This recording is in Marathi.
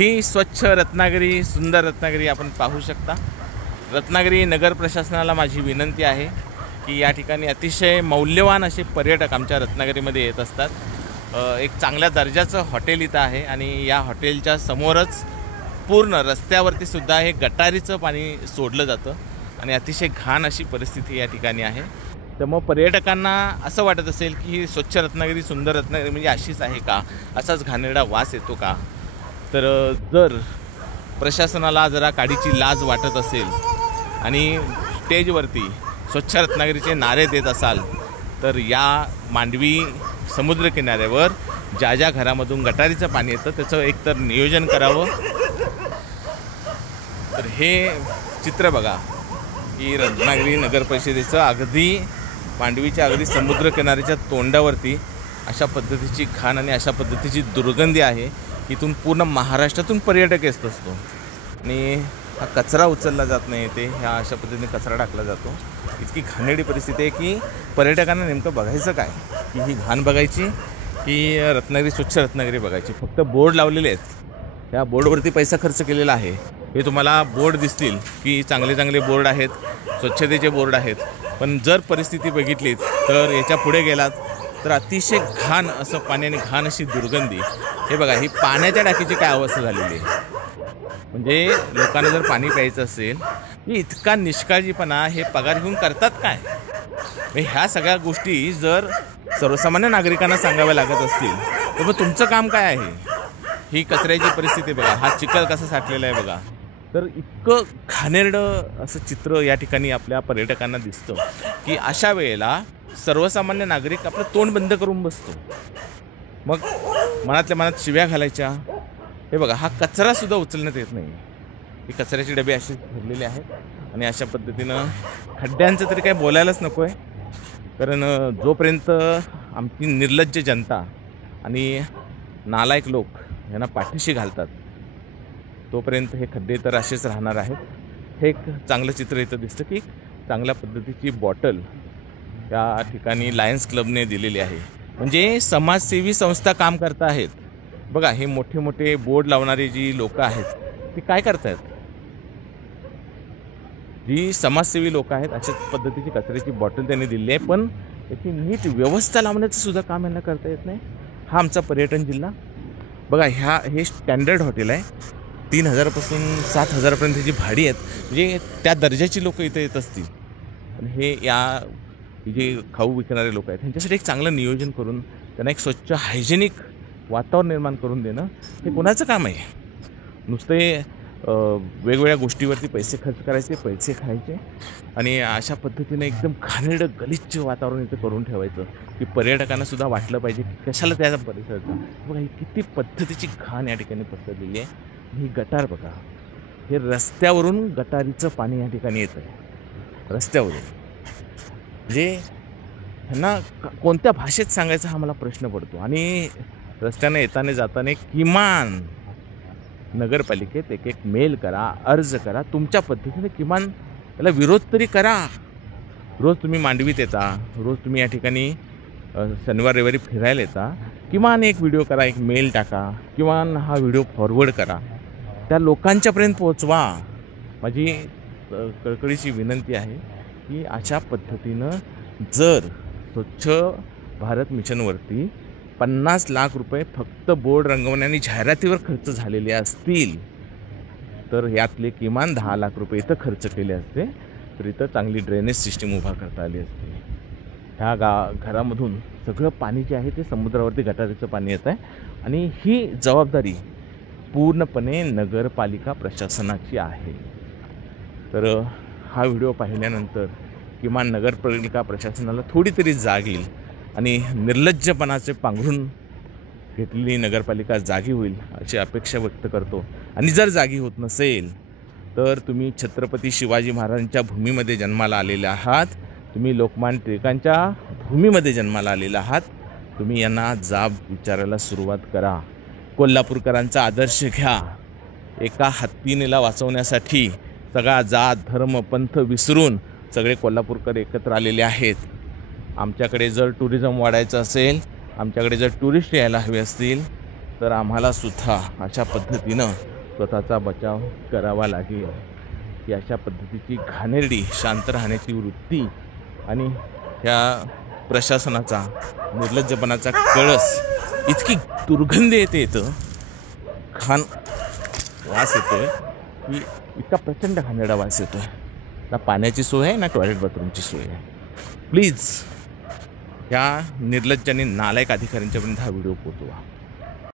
ही स्वच्छ रत्नागिरी, सुंदर रत्नागिरी आपण पाहू शकता। रत्नागिरी नगर प्रशासनाला माझी विनंती आहे की या ठिकाणी अतिशय मौल्यवान असे पर्यटक आमच्या रत्नागिरीमध्ये येत असतात। एक चांगल्या दर्जाचं हॉटेल इथं आहे आणि या हॉटेलच्या समोरच पूर्ण रस्त्यावरती सुद्धा हे गटारीचं पाणी सोडलं जातं आणि अतिशय घाण अशी परिस्थिती या ठिकाणी आहे। त्यामुळे पर्यटकांना असं वाटत असेल की ही स्वच्छ रत्नागिरी, सुंदर रत्नागिरी म्हणजे अशीच आहे का, असाच घाणेरडा वास येतो का? तर जर प्रशासनाला जरा काडीची लाज वाटत असेल आणि स्टेजवरती स्वच्छ रत्नागिरीचे नारे देत असाल तर या मांडवी समुद्रकिनाऱ्यावर ज्या ज्या घरामधून गटारीचं पाणी येतं त्याचं एकतर नियोजन करावं। तर हे चित्र बघा की रत्नागिरी नगर परिषदेचं अगदी मांडवीच्या अगदी समुद्रकिनाऱ्याच्या तोंडावरती अशा पद्धतीची घाण आणि अशा पद्धतीची दुर्गंधी आहे। इथून पूर्ण महाराष्ट्रातून पर्यटक येत असतो आणि हा कचरा उचलला जात नाही, ते ह्या अशा पद्धतीने कचरा टाकला जातो। इतकी घाणेरडी परिस्थिती आहे की पर्यटकांना नेमकं बघायचं काय, की ही घाण बघायची की रत्नागिरी स्वच्छ रत्नागिरी बघायची। फक्त बोर्ड लावलेले आहेत, त्या बोर्डवरती पैसा खर्च केलेला आहे। हे तुम्हाला बोर्ड दिसतील की चांगले चांगले बोर्ड आहेत, स्वच्छतेचे बोर्ड आहेत, पण जर परिस्थिती बघितलीत तर याच्या पुढे गेलात तर अतिशय घाण असं पाणी आणि घाण अशी दुर्गंधी। हे बघा, ही पाण्याच्या टाकीची काय अवस्था झालेली आहे। म्हणजे लोकांना जर पाणी प्यायचं असेल की इतका निष्काळजीपणा हे पगार घेऊन करतात काय? ह्या सगळ्या गोष्टी जर सर्वसामान्य नागरिकांना सांगाव्या लागत असतील तर मग तुमचं काम काय आहे? ही कचऱ्याची परिस्थिती बघा, हा चिखल कसा साठलेला आहे बघा। तर इतकं घाणेरडं असं चित्र या ठिकाणी आपल्या पर्यटकांना दिसतं की अशा वेळेला सर्वसामान्य नागरिक आपलं तोंड बंद करून बसतो, मग मनातल्या मनात शिव्या घालायच्या। हे बघा, हा कचरासुद्धा उचलण्यात येत नाही। ही कचऱ्याचे डबे असे भरलेले आहेत आणि अशा पद्धतीनं खड्ड्यांचं तरी काही बोलायलाच नको आहे, कारण जोपर्यंत आमची निर्लज्ज जनता आणि नालायक लोक यांना पाठीशी घालतात तोपर्यंत हे खड्डे तर असेच राहणार आहेत। हे एक चांगलं चित्र इथं दिसतं की चांगल्या पद्धतीची बॉटल या ठिकाणी लायन्स क्लबने दिलेली आहे, म्हणजे समाजसेवी संस्था काम करत आहेत। बघा, हे मोठे मोठे बोर्ड लावणारी जी लोक आहेत ती काय करतायत? जी समाजसेवी लोक आहेत अशाच पद्धतीची कचऱ्याची बॉटल त्यांनी दिली आहे, पण याची नीट व्यवस्था लावण्याचं सुद्धा काम यांना करता येत नाही। हा आमचा पर्यटन जिल्हा बघा, हे स्टँडर्ड हॉटेल आहे, 3000 पासून 7000 पर्यंतची भाडी आहेत, म्हणजे त्या दर्जाची लोक इथे येत असतील। आणि हे या जे खाऊ विकणारे लोक आहेत त्यांच्यासाठी एक चांगलं नियोजन करून त्यांना एक स्वच्छ हायजेनिक वातावरण निर्माण करून देणं हे कोणाचं काम आहे? नुसते वेगवेगळ्या गोष्टीवरती पैसे खर्च करायचे, पैसे खायचे आणि अशा पद्धतीने एकदम घाणेरडं गलिच्छ वातावरण इथं करून ठेवायचं की पर्यटकांना सुद्धा वाटलं पाहिजे की कशाला त्या परिसराचा। बघा, ही किती पद्धतीची घाण या ठिकाणी पसरलेली आहे। ही गटार बघा, हे रस्त्यावरून गटारीचं पाणी या ठिकाणी येतं आहे, रस्त्यावरून। म्हणजे ह्यांना कोणत्या भाषेत सांगायचं हा मला प्रश्न पडतो। आणि रस्त्याने येताना जाताना किमान नगरपालिकेत एक मेल करा, अर्ज करा, तुमच्या पद्धतीने किमान त्याला विरोध तरी करा। रोज तुम्ही मांडवीत येता, रोज तुम्ही या ठिकाणी शनिवार रविवारी फिरायला येता, किमान एक व्हिडिओ करा, एक मेल टाका, किमान हा व्हिडिओ फॉरवर्ड करा, त्या लोकांच्यापर्यंत पोहोचवा। माझी कळकळीची विनंती आहे की अशा पद्धतीनं जर स्वच्छ भारत मिशनवरती 50 लाख रुपये फक्त बोर्ड रंगवणे आणि जाहिरातीवर खर्च झालेले असतील तर यातले किमान 10 लाख रुपये इथं खर्च केले असते तर इथं चांगली ड्रेनेज सिस्टीम उभा करता आली असते। ह्या घरामधून सगळं पाणी जे आहे ते समुद्रावरती गटारीचं पाणी येतं आहे आणि ही जबाबदारी पूर्णपणे नगरपालिका प्रशासनाची आहे। तर हा व्हिडिओ पाहिल्यानंतर किमान नगरपालिका प्रशासनाला थोडी तरी जाग येईल आणि निर्लज्जपणाचे पांघरून घेतलेली नगरपालिका जागी होईल अशी अपेक्षा व्यक्त करतो। आणि जर जागी होत नसेल तर तुम्ही छत्रपती शिवाजी महाराजांच्या भूमीमध्ये जन्माला आलेले आहात, तुम्ही लोकमान्य टिळकांच्या भूमीमध्ये जन्माला आलेले आहात, तुम्ही यांना जाब विचारायला सुरुवात करा। कोल्हापूरकरांचा आदर्श घ्या। एका हत्तीनेला वाचवण्यासाठी सगळा जात धर्म पंथ विसरून सगळे कोल्हापूरकर एकत्र आलेले आहेत। आमच्याकडे जर टुरिझम वाढायचं असेल, आमच्याकडे जर टुरिस्ट यायला हवे असतील तर आम्हाला सुद्धा अशा पद्धतीनं स्वतःचा बचाव करावा लागेल की अशा पद्धतीची घाणेरडी शांत राहण्याची वृत्ती आणि ह्या प्रशासनाचा निर्लज्जपणाचा कळस इतकी दुर्गंधी येतं घाण वास येतोय की इतका प्रचंड घाणेरडा वास येतोय. ना पाण्याची सोय आहे ना टॉयलेट बाथरूमची सोय आहे. प्लीज या निर्लज्ज आणि नालायक अधिकाऱ्यांच्यापर्यंत हा व्हिडिओ पोहोचवा.